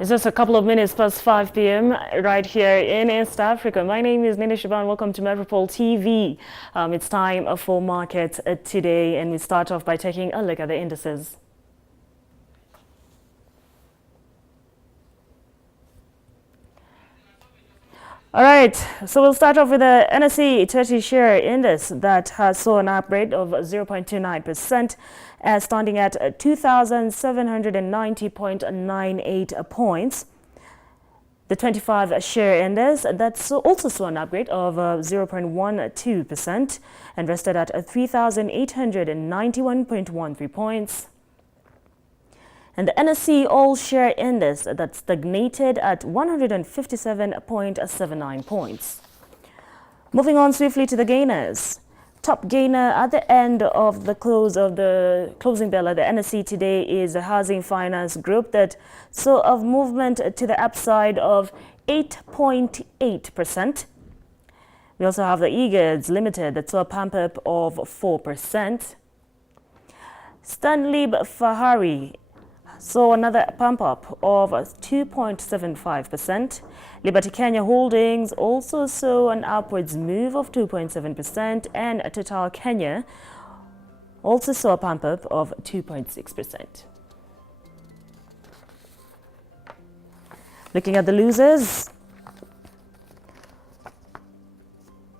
It's just a couple of minutes past 5 p.m. right here in East Africa. My name is Nina Shaban. Welcome to Metropole TV. It's time for markets today, and we start off by taking a look at the indices. All right, so we'll start off with the NSE 30 share index that saw an upgrade of 0.29%, standing at 2,790.98 points. The 25 share index that also saw an upgrade of 0.12% and rested at 3,891.13 points. And the NSE all-share index that stagnated at 157.79 points. Moving on swiftly to the gainers. Top gainer at the end of the closing bell at the NSE today is the Housing Finance Group that saw a movement to the upside of 8.8%. We also have the eGoods Limited that saw a pump up of 4%. Stanlib Fahari saw another pump up of 2.75%. Liberty Kenya Holdings also saw an upwards move of 2.7%, and Total Kenya also saw a pump up of 2.6%. Looking at the losers,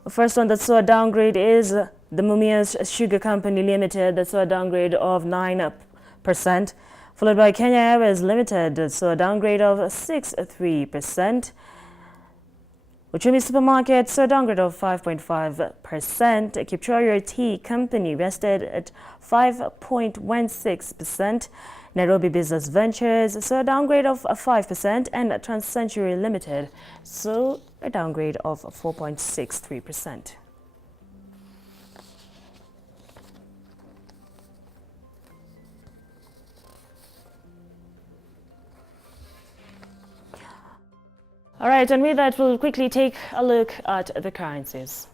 the first one that saw a downgrade is the Mumias Sugar Company Limited that saw a downgrade of 9%. Followed by Kenya Airways Limited, so a downgrade of 6.3%. Uchumi Supermarket, so a downgrade of 5.5%. Kipchoge Tea Company rested at 5.16%. Nairobi Business Ventures, so a downgrade of 5%. And TransCentury Limited, so a downgrade of 4.63%. All right, and with that, we'll quickly take a look at the currencies.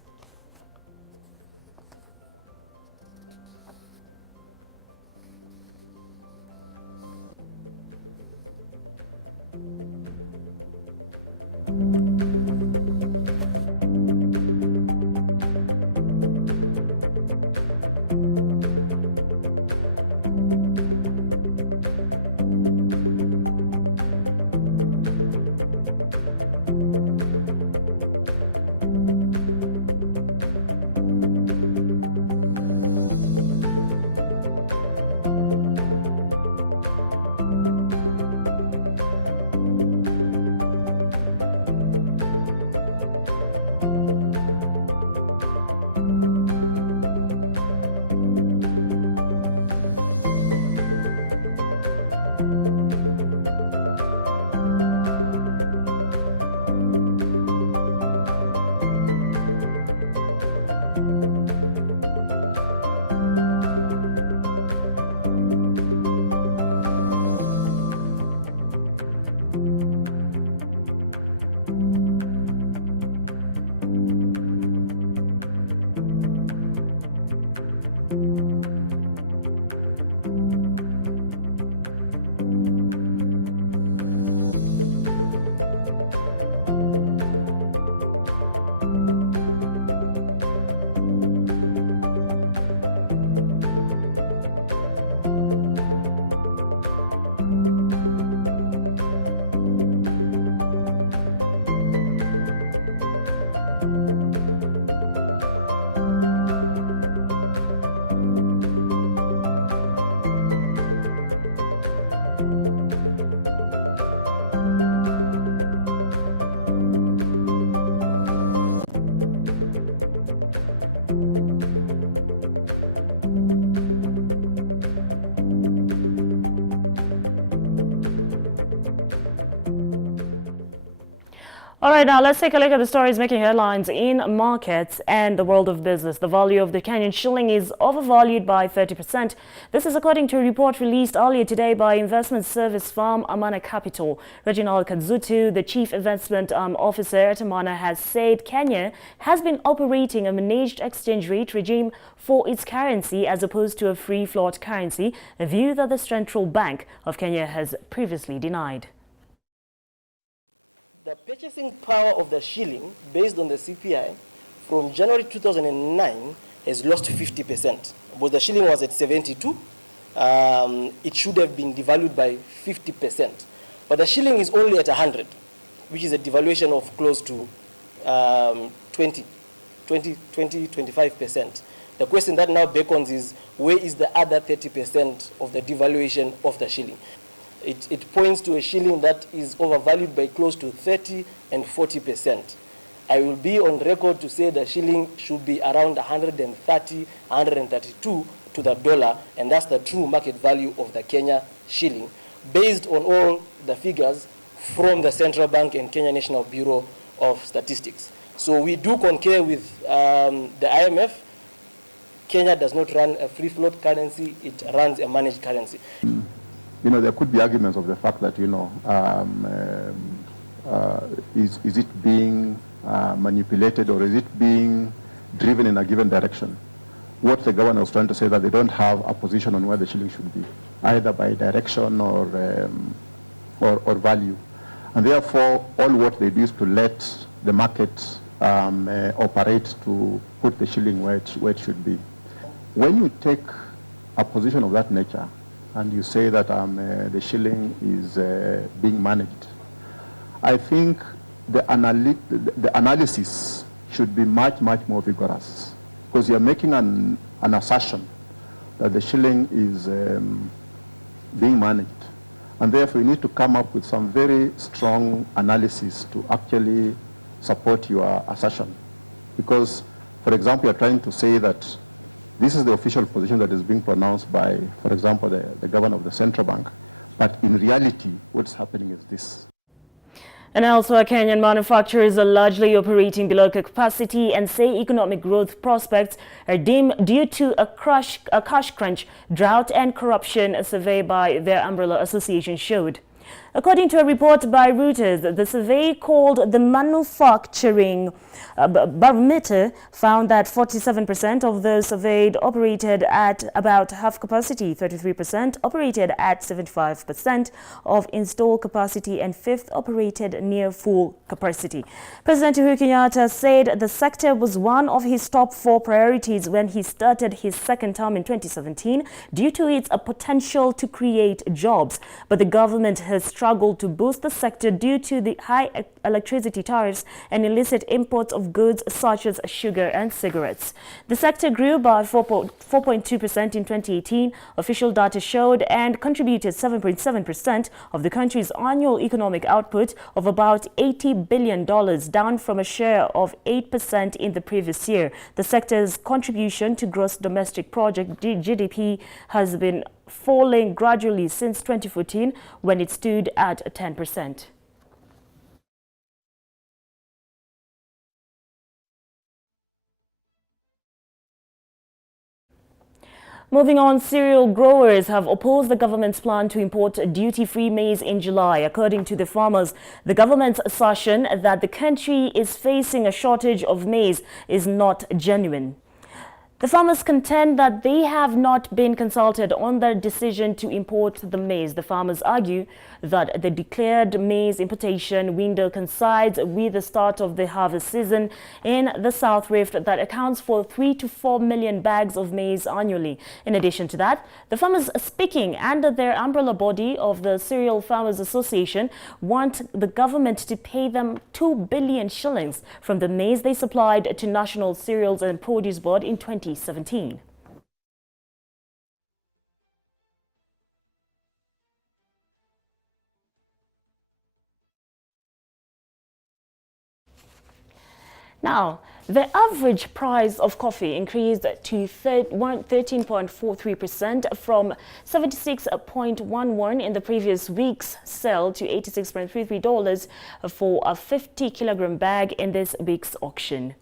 All right, now let's take a look at the stories making headlines in markets and the world of business. The value of the Kenyan shilling is overvalued by 30%. This is according to a report released earlier today by investment service firm Amana Capital. Reginald Kadzutu, the chief investment officer at Amana, has said Kenya has been operating a managed exchange rate regime for its currency as opposed to a free float currency, a view that the Central Bank of Kenya has previously denied. And elsewhere, Kenyan manufacturers are largely operating below capacity and say economic growth prospects are dim due to a cash crunch, drought and corruption, a survey by their umbrella association showed. According to a report by Reuters, the survey called the Manufacturing Barometer found that 47% of those surveyed operated at about half capacity, 33% operated at 75% of installed capacity, and fifth operated near full capacity. President Uhuru Kenyatta said the sector was one of his top 4 priorities when he started his second term in 2017 due to its potential to create jobs. But the government has struggled to boost the sector due to the high electricity tariffs and illicit imports of goods such as sugar and cigarettes. The sector grew by 4.2% in 2018, official data showed, and contributed 7.7% of the country's annual economic output of about $80 billion, down from a share of 8% in the previous year. The sector's contribution to gross domestic product (GDP) has been falling gradually since 2014, when it stood at 10%. Moving on, cereal growers have opposed the government's plan to import duty-free maize in July. According to the farmers, the government's assertion that the country is facing a shortage of maize is not genuine. The farmers contend that they have not been consulted on their decision to import the maize. The farmers argue that the declared maize importation window coincides with the start of the harvest season in the South Rift that accounts for 3 to 4 million bags of maize annually. In addition to that, the farmers speaking under their umbrella body of the Cereal Farmers Association want the government to pay them 2 billion shillings from the maize they supplied to National Cereals and Produce Board in 2017. Now, the average price of coffee increased to 13.43% from 76.11 in the previous week's sale to $86.33 for a 50-kilogram bag in this week's auction.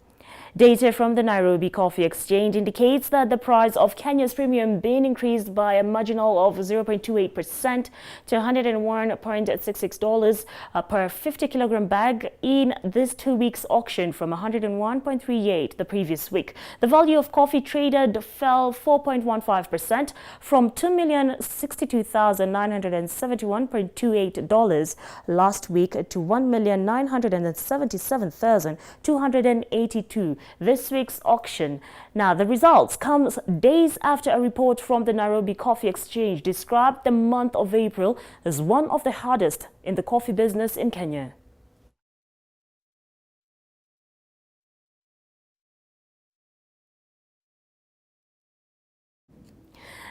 Data from the Nairobi Coffee Exchange indicates that the price of Kenya's premium bean increased by a marginal of 0.28% to $101.66 per 50-kilogram bag in this 2 weeks auction from $101.38 the previous week. The value of coffee traded fell 4.15% from $2,062,971.28 last week to $1,977,282 this week's auction. Now, the results comes days after a report from the Nairobi Coffee Exchange described the month of April as one of the hardest in the coffee business in Kenya.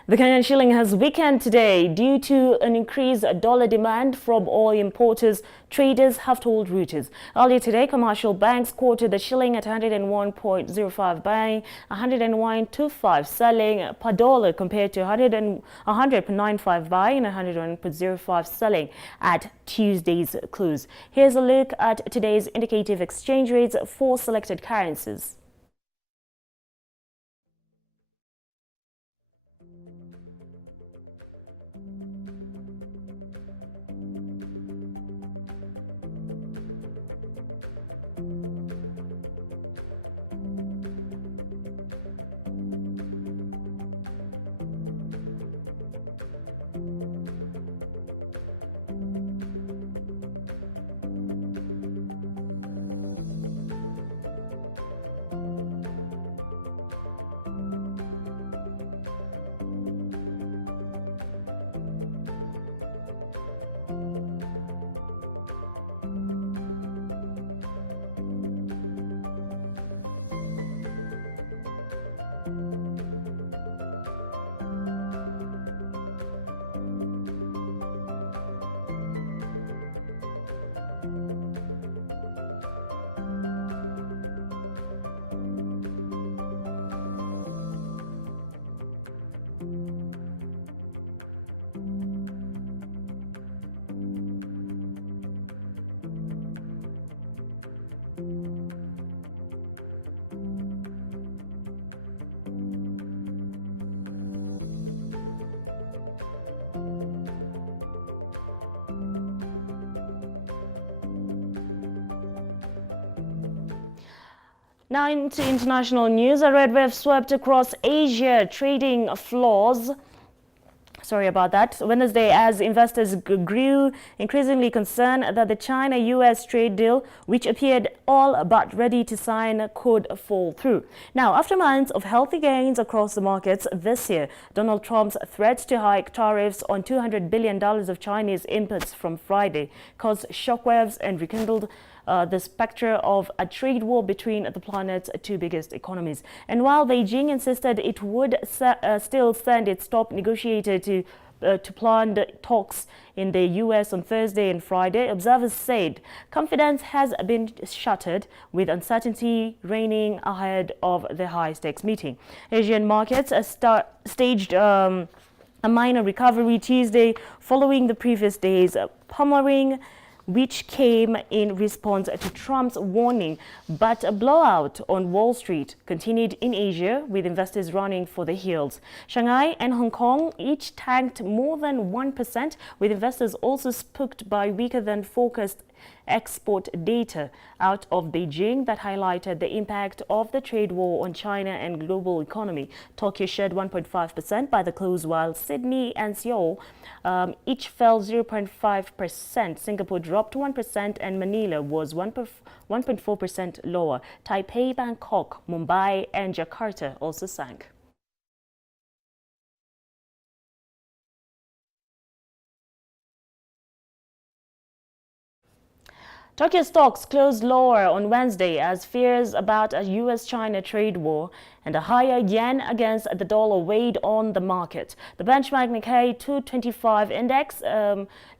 The Kenyan shilling has weakened today due to an increased dollar demand from oil importers, traders have told Reuters. Earlier today, commercial banks quoted the shilling at 101.05 buying, 101.25 selling per dollar compared to 100.95 buying and 101.05 selling at Tuesday's close. Here's a look at today's indicative exchange rates for selected currencies. Now into international news, a red wave swept across Asia, trading floors. Sorry about that. Wednesday, as investors grew increasingly concerned that the China-US trade deal, which appeared all but ready to sign, could fall through. Now, after months of healthy gains across the markets this year, Donald Trump's threat to hike tariffs on $200 billion of Chinese inputs from Friday caused shockwaves and rekindled the specter of a trade war between the planet's two biggest economies. And while Beijing insisted it would still send its top negotiator to planned talks in the U.S. on Thursday and Friday, observers said confidence has been shattered, with uncertainty reigning ahead of the high-stakes meeting. Asian markets staged a minor recovery Tuesday following the previous day's pummeling, which came in response to Trump's warning. But a blowout on Wall Street continued in Asia, with investors running for the hills. Shanghai and Hong Kong each tanked more than 1%, with investors also spooked by weaker than forecast export data out of Beijing that highlighted the impact of the trade war on China and global economy. Tokyo shed 1.5% by the close, while Sydney and Seoul each fell 0.5%. Singapore dropped 1% and Manila was 1.4% lower. Taipei, Bangkok, Mumbai and Jakarta also sank. Tokyo stocks closed lower on Wednesday as fears about a U.S.-China trade war and a higher yen against the dollar weighed on the market. The benchmark Nikkei 225 index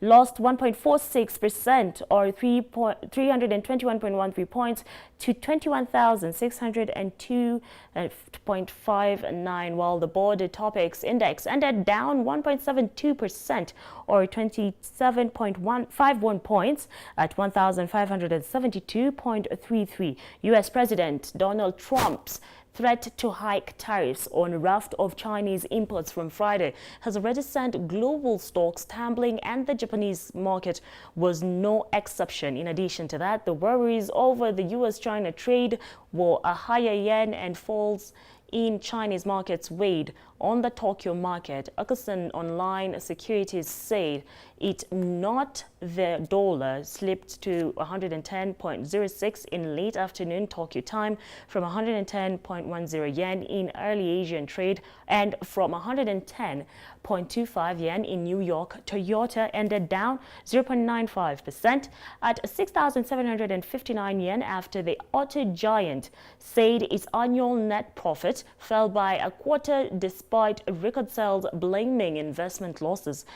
lost 1.46% or 321.13 points to 21,602.59, while the Border Topics index ended down 1.72% or 27.51 points at 1,572.33. U.S. President Donald Trump's threat to hike tariffs on a raft of Chinese imports from Friday has already sent global stocks tumbling, and the Japanese market was no exception. In addition to that, the worries over the U.S.-China trade war, a higher yen and falls in Chinese markets weighed on the Tokyo market. Okasan Online Securities said it not the dollar slipped to 110.06 in late afternoon Tokyo time from 110.10 yen in early Asian trade and from 110.25 yen in New York. Toyota ended down 0.95% at 6,759 yen after the auto giant said its annual net profit fell by a quarter despite record sales, blaming investment losses.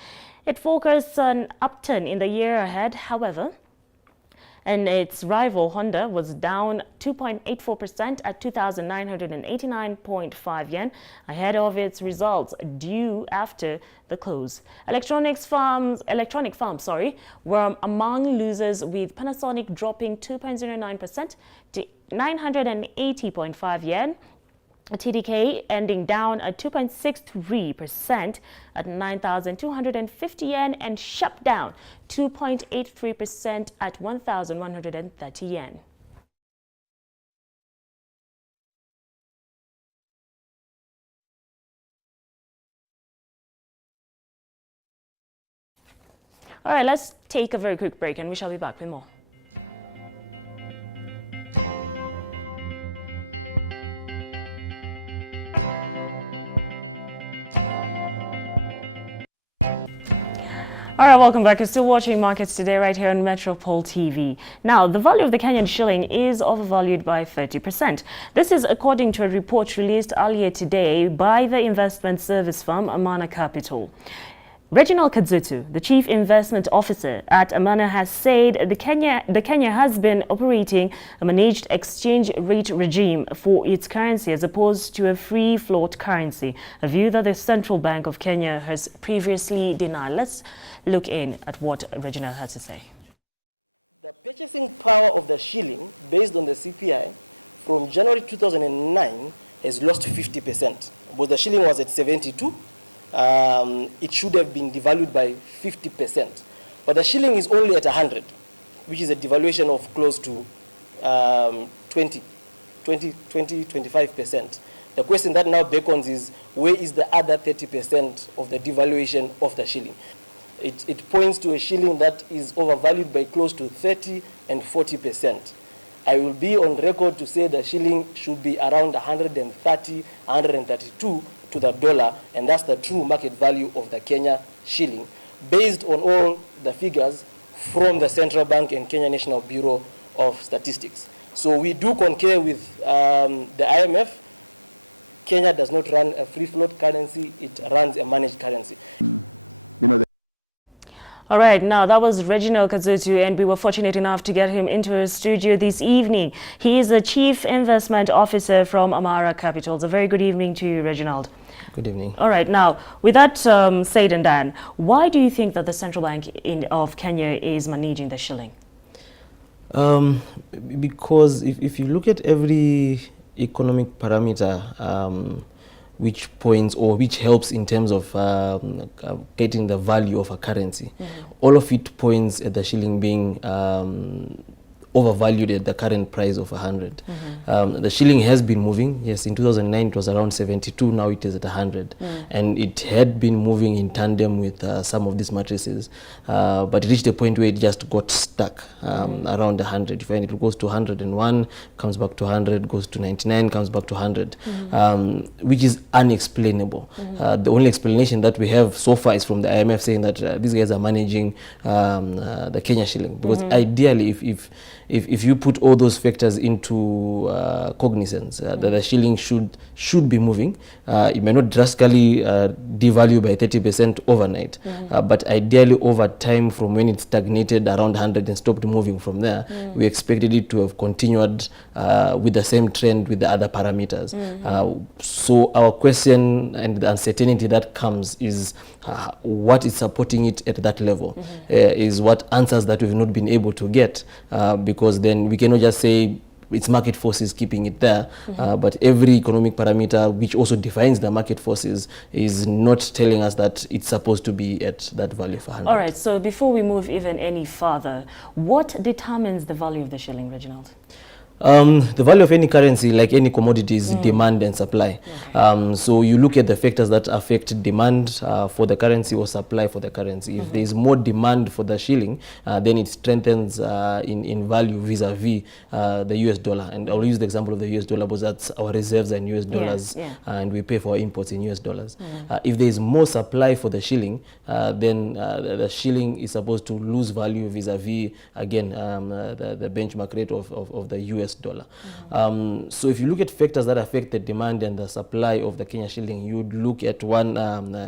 It forecasts an upturn in the year ahead, however, and its rival Honda was down 2.84% at 2,989.5 yen ahead of its results due after the close. Electronic firms, were among losers, with Panasonic dropping 2.09% to 980.5 yen. TDK ending down at 2.63% at 9,250 yen, and Sharp down 2.83% at 1,130 yen. All right, let's take a very quick break and we shall be back with more. All right, welcome back. You're still watching Markets Today right here on Metropole TV. Now, the value of the Kenyan shilling is overvalued by 30%. This is according to a report released earlier today by the investment service firm Amana Capital. Reginald Kadzutu, the chief investment officer at Amana, has said the Kenya has been operating a managed exchange rate regime for its currency as opposed to a free float currency, a view that the Central Bank of Kenya has previously denied. Let's look in at what Reginald had to say. All right, now that was Reginald Kadzutu, and we were fortunate enough to get him into our studio this evening. He is the Chief Investment Officer from Amana Capitals. A very good evening to you, Reginald. Good evening. All right, now, with that said and done, why do you think that the Central Bank of Kenya is managing the shilling? Because if you look at every economic parameter which points or which helps in terms of getting the value of a currency, all of it points at the shilling being overvalued at the current price of 100. The shilling has been moving. Yes, in 2009 it was around 72, now it is at 100. And it had been moving in tandem with some of these matrices, but it reached a point where it just got stuck around 100. You find it goes to 101, comes back to 100, goes to 99, comes back to 100, which is unexplainable. The only explanation that we have so far is from the IMF saying that these guys are managing the Kenya shilling, because ideally if you put all those factors into cognizance, that the shilling should be moving. It may not drastically devalue by 30% overnight, but ideally over time, from when it stagnated around 100 and stopped moving from there, we expected it to have continued with the same trend with the other parameters. So our question and the uncertainty that comes is what is supporting it at that level, is what answers that we've not been able to get, because then we cannot just say it's market forces keeping it there, but every economic parameter which also defines the market forces is not telling us that it's supposed to be at that value of 100. All right, so before we move even any further, what determines the value of the shilling, Reginald? The value of any currency, like any commodity, is demand and supply. So you look at the factors that affect demand for the currency or supply for the currency. If there is more demand for the shilling, then it strengthens in value vis-a-vis the US dollar. And I'll use the example of the US dollar because that's our reserves are in US dollars, and we pay for our imports in US dollars. If there is more supply for the shilling, then the shilling is supposed to lose value vis-a-vis, again, the benchmark rate of the US dollar. So if you look at factors that affect the demand and the supply of the Kenya shilling, you would look at one,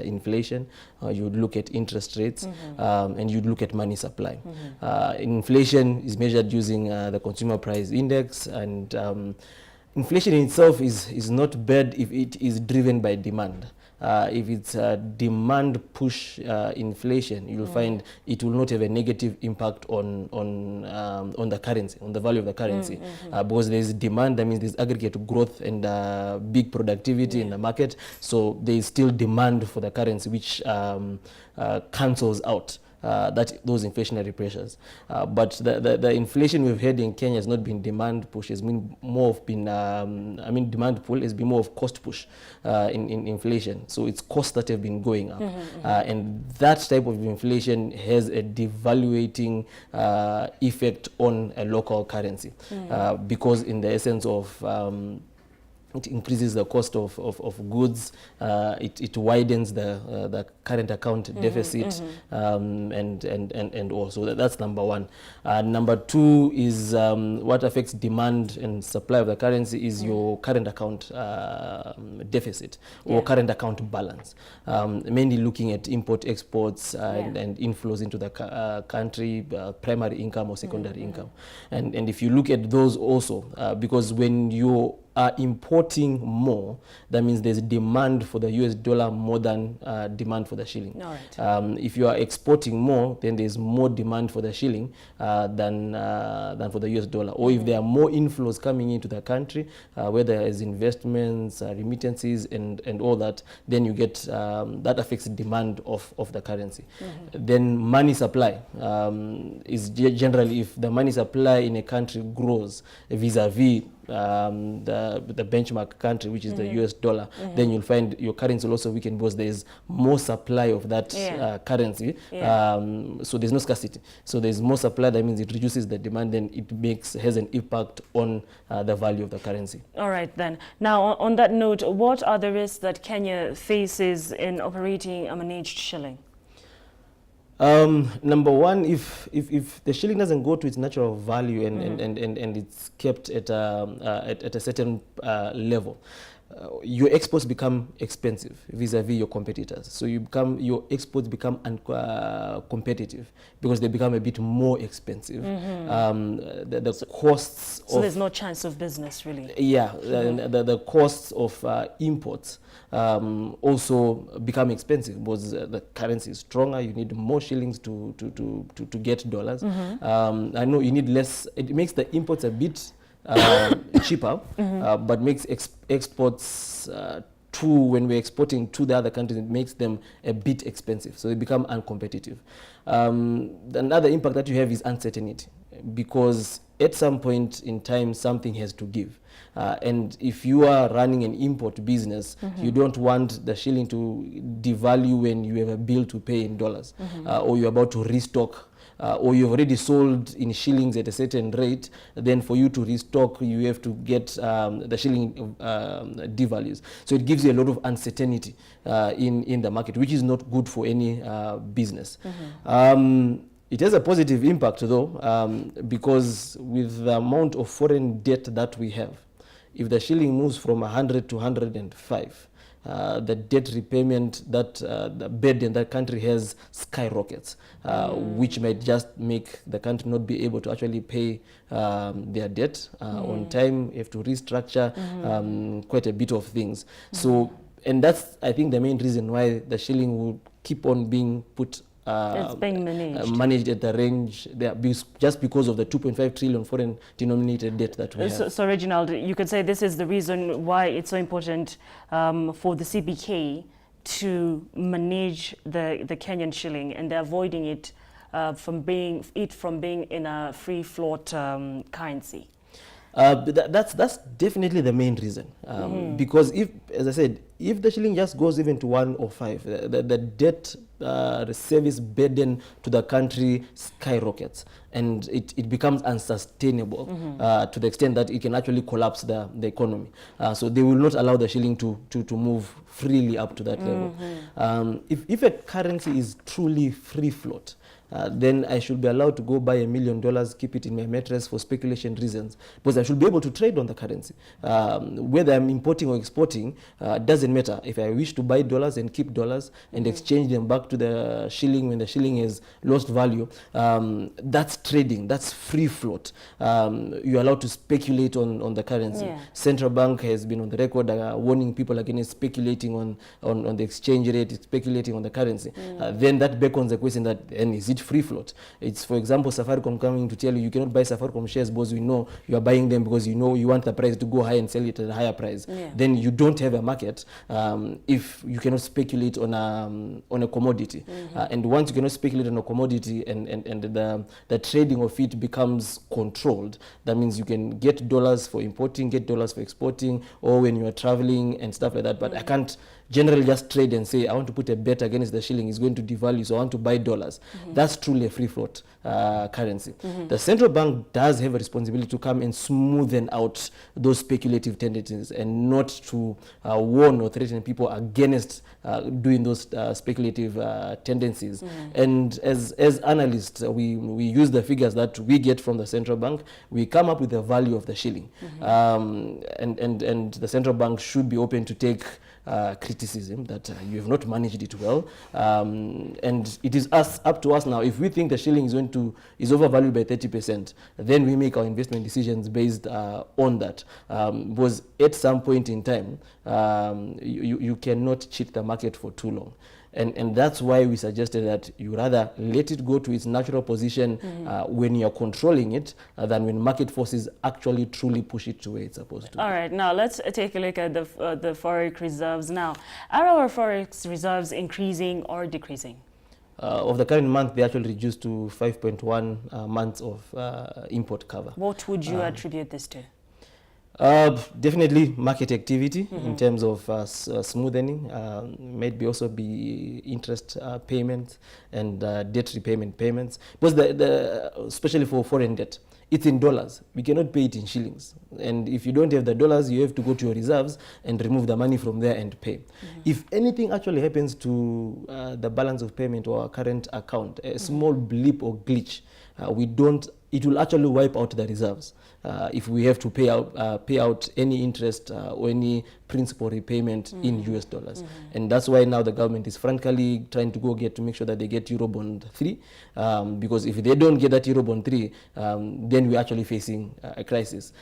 inflation, you would look at interest rates, and you'd look at money supply. Inflation is measured using the consumer price index, and inflation in itself is not bad if it is driven by demand. If it's demand push inflation, you'll find it will not have a negative impact on the currency, on the value of the currency, because there's demand. That means there's aggregate growth and big productivity in the market. So there is still demand for the currency, which cancels out those inflationary pressures. But the inflation we've had in Kenya has not been demand push. It's been more of demand pull has been more of cost push in inflation. So it's costs that have been going up. And that type of inflation has a devaluating effect on a local currency, because in the essence of it increases the cost of goods, it widens the current account deficit, and also that's number one. Number two is what affects demand and supply of the currency is your current account deficit or current account balance, mainly looking at import exports and inflows into the country, primary income or secondary income. And if you look at those also, because when you are importing more, that means there's demand for the US dollar more than demand for the shilling. If you are exporting more, then there's more demand for the shilling than for the US dollar. Or if there are more inflows coming into the country, whether as investments, remittances, and all that, then you get that affects demand of the currency. Then money supply is generally, if the money supply in a country grows vis-a-vis the benchmark country, which is the US dollar, then you'll find your currency will also weaken because there is more supply of that currency. So there's no scarcity. So there's more supply, that means it reduces the demand, then it has an impact on the value of the currency. All right then. Now on that note, what are the risks that Kenya faces in operating a managed shilling? Number one, if the shilling doesn't go to its natural value and it's kept at a certain level, your exports become expensive vis-a-vis your competitors. So your exports become competitive because they become a bit more expensive. The costs So of, there's no chance of business, really. yeah, the costs of imports also become expensive because the currency is stronger. You need more shillings to get dollars. I know you need less. It makes the imports a bit cheaper, but makes exports when we're exporting to the other countries, it makes them a bit expensive, so they become uncompetitive. Another impact that you have is uncertainty, because at some point in time something has to give, and if you are running an import business, you don't want the shilling to devalue when you have a bill to pay in dollars, or you're about to restock, or you've already sold in shillings at a certain rate. Then for you to restock, you have to get the shilling devalues. So it gives you a lot of uncertainty in the market, which is not good for any business. It has a positive impact though, because with the amount of foreign debt that we have, if the shilling moves from 100 to 105, the debt repayment that the burden that country has skyrockets, which might just make the country not be able to actually pay their debt on time. You have to restructure quite a bit of things. So, and that's, I think, the main reason why the shilling will keep on being put It's being managed at the range there, just because of the 2.5 trillion foreign denominated debt that we have. So Reginald, you could say this is the reason why it's so important for the CBK to manage the Kenyan shilling, and they're avoiding it from being in a free float currency. That's definitely the main reason, because if, as I said, if the shilling just goes even to 105, the debt service burden to the country skyrockets, and it becomes unsustainable to the extent that it can actually collapse the economy. So they will not allow the shilling to move freely up to that level. If a currency is truly free float, then I should be allowed to go buy $1 million, keep it in my mattress for speculation reasons, because I should be able to trade on the currency. Whether I'm importing or exporting, doesn't matter. If I wish to buy dollars and keep dollars and exchange them back to the shilling when the shilling has lost value, that's trading, that's free float. You're allowed to speculate on the currency. Yeah. Central bank has been on the record warning people against speculating on the exchange rate, speculating on the currency. Then that beckons the question that, and is it free float? It's, for example, Safaricom coming to tell you cannot buy Safaricom shares because we know you are buying them because you know you want the price to go high and sell it at a higher price. Then you don't have a market if you cannot speculate on a commodity. And once you cannot speculate on a commodity and the trading of it becomes controlled, that means you can get dollars for importing, get dollars for exporting, or when you are traveling and stuff like that. But I can't generally just trade and say I want to put a bet against the shilling, is going to devalue, so I want to buy dollars. That's truly a free float currency. The central bank does have a responsibility to come and smoothen out those speculative tendencies and not to warn or threaten people against doing those speculative tendencies. And as analysts, we use the figures that we get from the central bank. We come up with the value of the shilling, and the central bank should be open to take criticism that you have not managed it well, and it is up to us now. If we think the shilling is overvalued by 30%, then we make our investment decisions based on that. Because at some point in time, you cannot cheat the market for too long. And that's why we suggested that you rather let it go to its natural position when you're controlling it than when market forces actually truly push it to where it's supposed to. All right, now let's take a look at the forex reserves now. Are our forex reserves increasing or decreasing? Of the current month, they actually reduced to 5.1 months of import cover. What would you attribute this to? Definitely market activity in terms of smoothening, maybe also be interest payments and debt repayment payments, because especially for foreign debt, it's in dollars. We cannot pay it in shillings, and if you don't have the dollars, you have to go to your reserves and remove the money from there and pay. If anything actually happens to the balance of payment or our current account, a small blip or glitch, it will actually wipe out the reserves if we have to pay out any interest or any principal repayment in US dollars. And that's why now the government is frankly trying to to make sure that they get Eurobond 3, because if they don't get that Eurobond 3, then we're actually facing a crisis,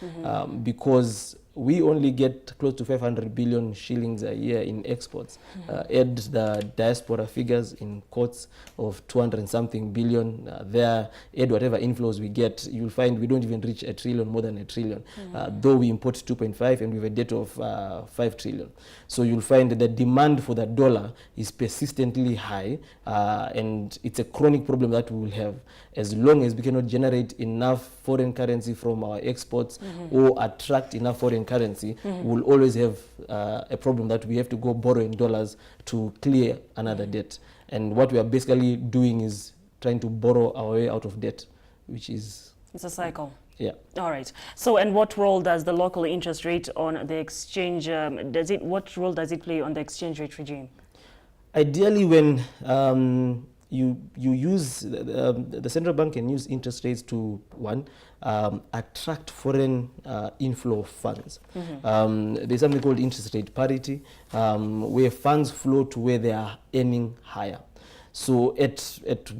because we only get close to 500 billion shillings a year in exports. Add the diaspora figures in quotes of 200 and something billion there, add whatever inflows we get, you'll find we don't even reach a trillion, more than a trillion, though we import 2.5 and we have a debt of 5 trillion. So you'll find that the demand for the dollar is persistently high, and it's a chronic problem that we will have as long as we cannot generate enough foreign currency from our exports or attract enough foreign currency. We'll always have a problem that we have to go borrow in dollars to clear another debt. And what we are basically doing is trying to borrow our way out of debt, which is... It's a cycle. Yeah. All right. So, and what role does the local interest rate on the exchange, what role does it play on the exchange rate regime? Ideally, when you use, the central bank can use interest rates to, one, attract foreign inflow of funds. There's something called interest rate parity, where funds flow to where they are earning higher. So at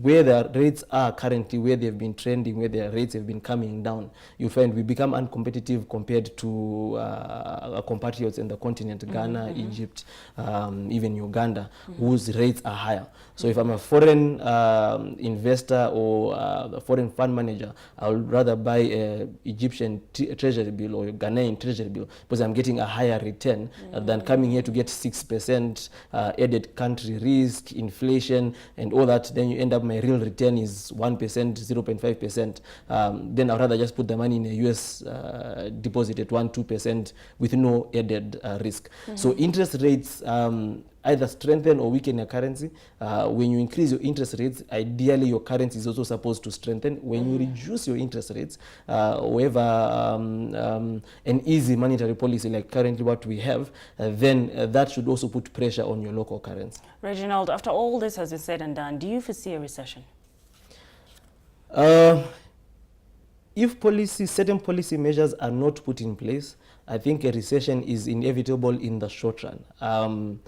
where the rates are currently, where they've been trending, where their rates have been coming down, you find we become uncompetitive compared to our compatriots in the continent, Ghana, Egypt, even Uganda, whose rates are higher. So if I'm a foreign investor or a foreign fund manager, I would rather buy an Egyptian treasury bill or a Ghanaian treasury bill because I'm getting a higher return than coming here to get 6% added country risk, inflation, and all that. Then you end up, my real return is 1%, 0.5%. Then I'd rather just put the money in a US deposit at 1-2% with no added risk. So interest rates either strengthen or weaken your currency. When you increase your interest rates, ideally your currency is also supposed to strengthen. When you reduce your interest rates, however, an easy monetary policy like currently what we have, then that should also put pressure on your local currency. Reginald, after all this has been said and done, do you foresee a recession? If certain policy measures are not put in place, I think a recession is inevitable in the short run.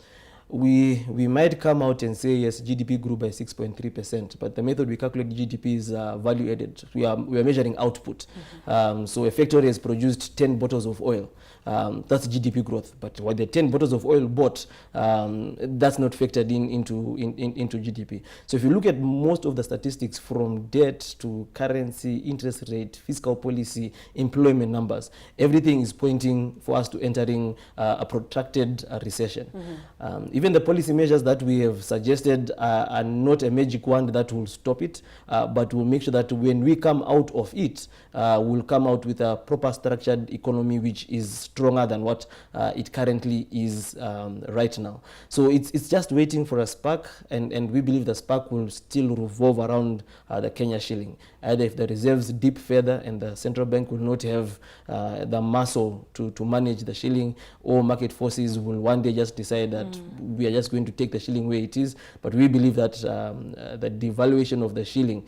We might come out and say, yes, GDP grew by 6.3%, but the method we calculate GDP is value added. We are measuring output. So a factory has produced 10 bottles of oil. That's GDP growth. But what the 10 bottles of oil bought, that's not factored into GDP. So if you look at most of the statistics from debt to currency, interest rate, fiscal policy, employment numbers, everything is pointing for us to entering a protracted recession. Even the policy measures that we have suggested are not a magic wand that will stop it, but will make sure that when we come out of it, we'll come out with a proper structured economy which is stronger than what it currently is right now. So it's just waiting for a spark, and we believe the spark will still revolve around the Kenya shilling. Either if the reserves dip further and the central bank will not have the muscle to manage the shilling, or market forces will one day just decide that we are just going to take the shilling where it is. But we believe that the devaluation of the shilling,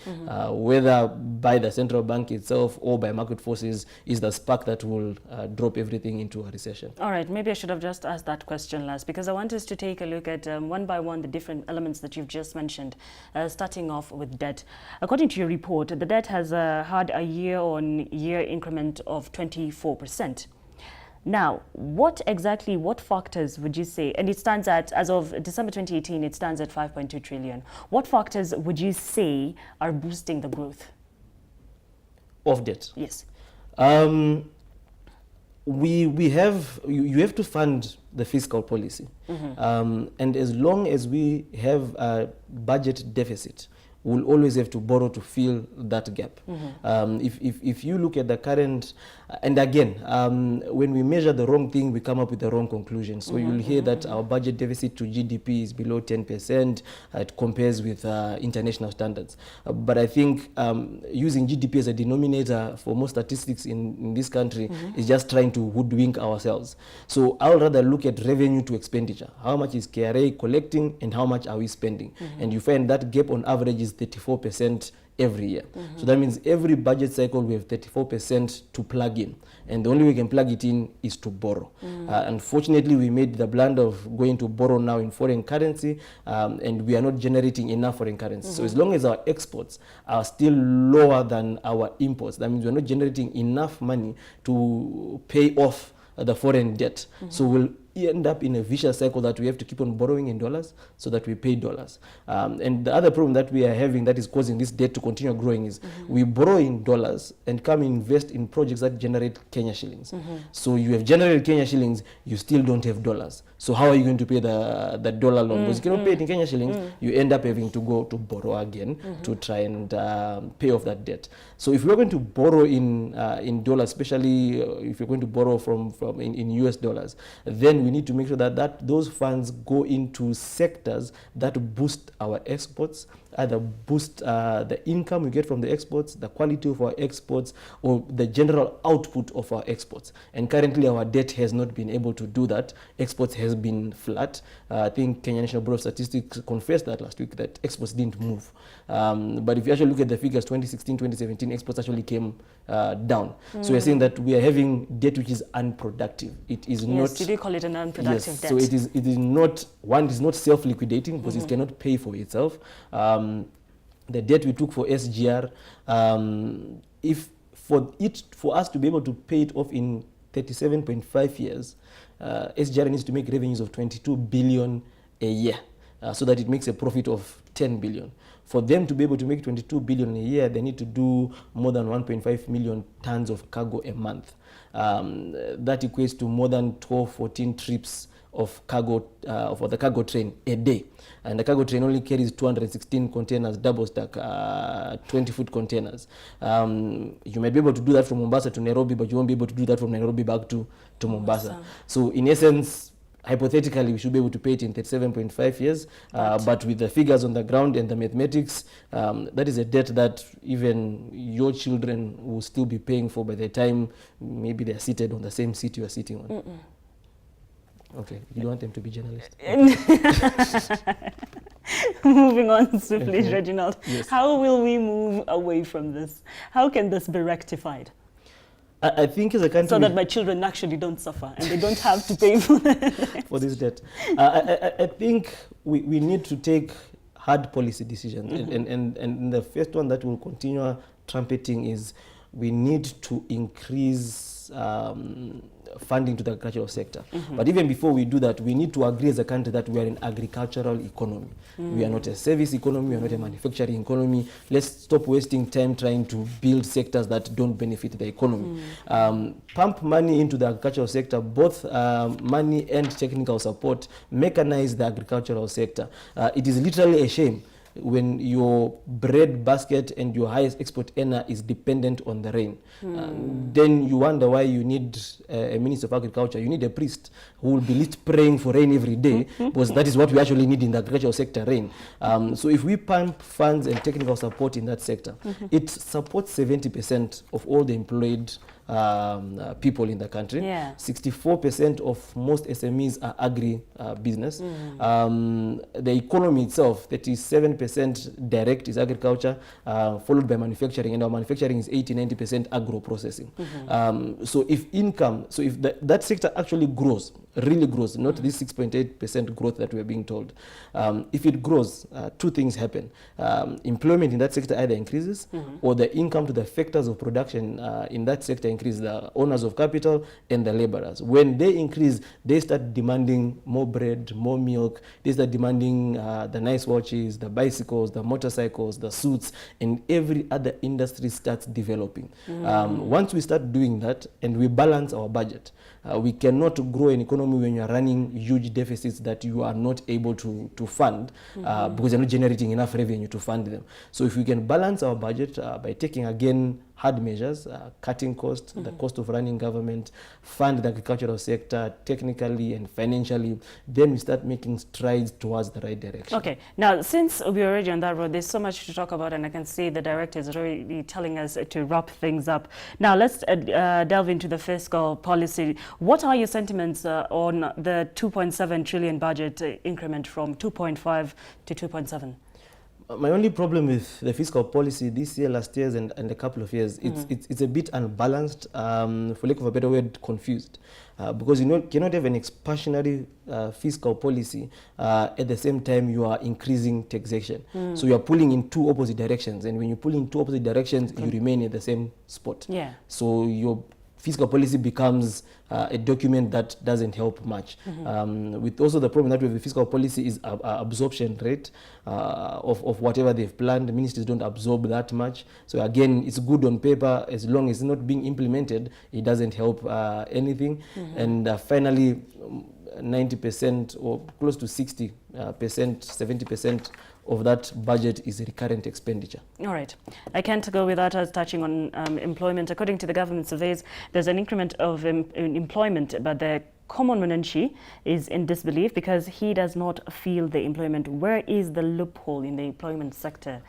whether by the central bank itself or by market forces, is the spark that will drop everything into a recession. All right, maybe I should have just asked that question last, because I want us to take a look at one by one the different elements that you've just mentioned, starting off with debt. According to your report, the debt has had a year-on-year increment of 24%. Now, what factors would you say, and it stands at, as of December 2018, it stands at 5.2 trillion. What factors would you say are boosting the growth of debt? Yes. You have to fund the fiscal policy. And as long as we have a budget deficit, we'll always have to borrow to fill that gap. If you look at the current, and again, when we measure the wrong thing, we come up with the wrong conclusion. So you'll hear that our budget deficit to GDP is below 10%. It compares with international standards. But I think using GDP as a denominator for most statistics in this country is just trying to hoodwink ourselves. So I would rather look at revenue to expenditure. How much is KRA collecting and how much are we spending? And you find that gap on average is 34% every year. So that means every budget cycle we have 34% to plug in, and the only way we can plug it in is to borrow. Unfortunately, we made the blunder of going to borrow now in foreign currency, and we are not generating enough foreign currency. So as long as our exports are still lower than our imports, that means we're not generating enough money to pay off the foreign debt. So we'll end up in a vicious cycle that we have to keep on borrowing in dollars so that we pay dollars. And the other problem that we are having that is causing this debt to continue growing is we borrow in dollars and come invest in projects that generate Kenya shillings. So you have generated Kenya shillings, you still don't have dollars. So how are you going to pay the dollar loan? Because you cannot pay it in Kenya shillings, you end up having to go to borrow again to try and pay off that debt. So if we're going to borrow in dollars, especially if you're going to borrow from in US dollars, then we need to make sure that those funds go into sectors that boost our exports, either boost the income we get from the exports, the quality of our exports, or the general output of our exports. And currently our debt has not been able to do that. Exports has been flat. I think Kenya National Bureau of Statistics confessed that last week, that exports didn't move. But if you actually look at the figures, 2016, 2017, exports actually came down. So we're saying that we are having debt which is unproductive. It is not... Yes, you do call it an unproductive debt. So it is not, one, it is not self-liquidating because it cannot pay for itself. The debt we took for SGR, if for us to be able to pay it off in 37.5 years, SGR needs to make revenues of 22 billion a year, so that it makes a profit of 10 billion. For them to be able to make 22 billion a year, they need to do more than 1.5 million tons of cargo a month. That equates to more than 12, 14 trips of cargo for the cargo train a day, and the cargo train only carries 216 containers, double stack, 20-foot containers. You might be able to do that from Mombasa to Nairobi, but you won't be able to do that from Nairobi back to Mombasa. So in essence, hypothetically, we should be able to pay it in 37.5 years, but with the figures on the ground and the mathematics, that is a debt that even your children will still be paying for by the time maybe they're seated on the same seat you are sitting on. Okay, you don't want them to be journalists. Moving on swiftly, Reginald. Yes. How will we move away from this? How can this be rectified? I think as a country... So that my children actually don't suffer and they don't have to pay for for this debt. I think we need to take hard policy decisions. And the first one that will continue trumpeting is we need to increase funding to the agricultural sector. But even before we do that, we need to agree as a country that we are an agricultural economy. We are not a service economy, we are not a manufacturing economy. Let's stop wasting time trying to build sectors that don't benefit the economy. Pump money into the agricultural sector, both money and technical support, mechanize the agricultural sector. It is literally a shame when your bread basket and your highest export earner is dependent on the rain. Then you wonder why you need a Minister of Agriculture. You need a priest who will be lit praying for rain every day, because that is what we actually need in the agricultural sector, rain. So if we pump funds and technical support in that sector, it supports 70% of all the employed people in the country. 64% of most SMEs are agri business. The economy itself, 37% direct is agriculture, followed by manufacturing, and our manufacturing is 80-90% agro processing. So if that sector actually grows, really grows, not this 6.8% growth that we're being told, if it grows, two things happen. Employment in that sector either increases, or the income to the factors of production in that sector increase, the owners of capital and the laborers. When they increase, they start demanding more bread, more milk. They start demanding the nice watches, the bicycles, the motorcycles, the suits, and every other industry starts developing. Once we start doing that and we balance our budget, we cannot grow an economy when you are running huge deficits that you are not able to fund, because you're not generating enough revenue to fund them. So if we can balance our budget by taking again hard measures, cutting costs, the cost of running government, fund the agricultural sector technically and financially, then we start making strides towards the right direction. Okay, now since we're already on that road, there's so much to talk about, and I can see the director is already telling us to wrap things up. Now let's delve into the fiscal policy. What are your sentiments on the 2.7 trillion budget increment from 2.5 to 2.7? My only problem with the fiscal policy this year, last year, and a couple of years, it's a bit unbalanced, for lack of a better word, confused. Because you cannot have an expansionary fiscal policy at the same time you are increasing taxation. So you are pulling in two opposite directions, and when you pull in two opposite directions, you remain in the same spot. Yeah. So your fiscal policy becomes a document that doesn't help much. With also the problem that we have with fiscal policy is absorption rate of whatever they've planned. The ministries don't absorb that much. So again, it's good on paper. As long as it's not being implemented, it doesn't help anything. And finally, 90% or close to 60%, 70% of that budget is recurrent expenditure. All right. I can't go without us touching on employment. According to the government surveys, there's an increment of employment, but the common Mwananchi is in disbelief because he does not feel the employment. Where is the loophole in the employment sector,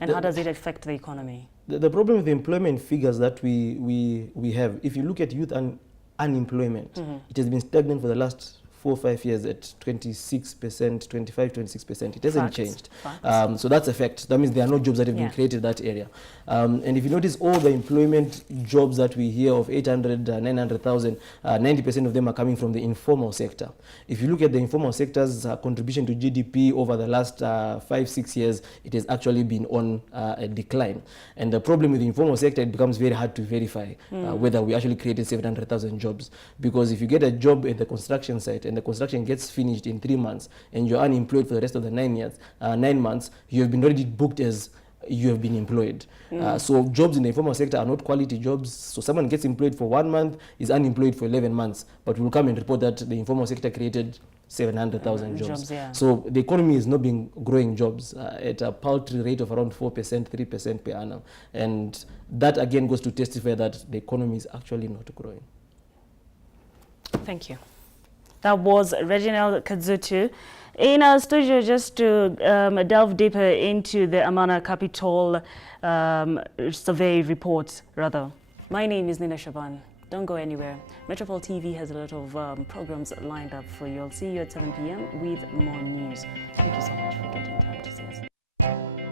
and how does it affect the economy? The problem with the employment figures that we have, if you look at youth unemployment, it has been stagnant for the last 4 or 5 years at 26%, 25, 26%. It hasn't changed. So that's a fact. That means there are no jobs that have been created in that area. And if you notice all the employment jobs that we hear of 800, 900,000, 90% of them are coming from the informal sector. If you look at the informal sector's contribution to GDP over the last 5, 6 years, it has actually been on a decline. And the problem with the informal sector, it becomes very hard to verify whether we actually created 700,000 jobs. Because if you get a job at the construction site and the construction gets finished in 3 months and you're unemployed for the rest of the 9 months, you have been already booked as you have been employed. So jobs in the informal sector are not quality jobs. So someone gets employed for 1 month, is unemployed for 11 months, but will come and report that the informal sector created 700,000 jobs. So the economy has not been growing jobs at a paltry rate of around 4%, 3% per annum. And that again goes to testify that the economy is actually not growing. Thank you. That was Reginald Kadzutu in our studio just to delve deeper into the Amana Capital survey report, rather. My name is Nina Shaban. Don't go anywhere. Metropole TV has a lot of programs lined up for you. I'll see you at 7 p.m. with more news. Thank you so much for getting time to see us.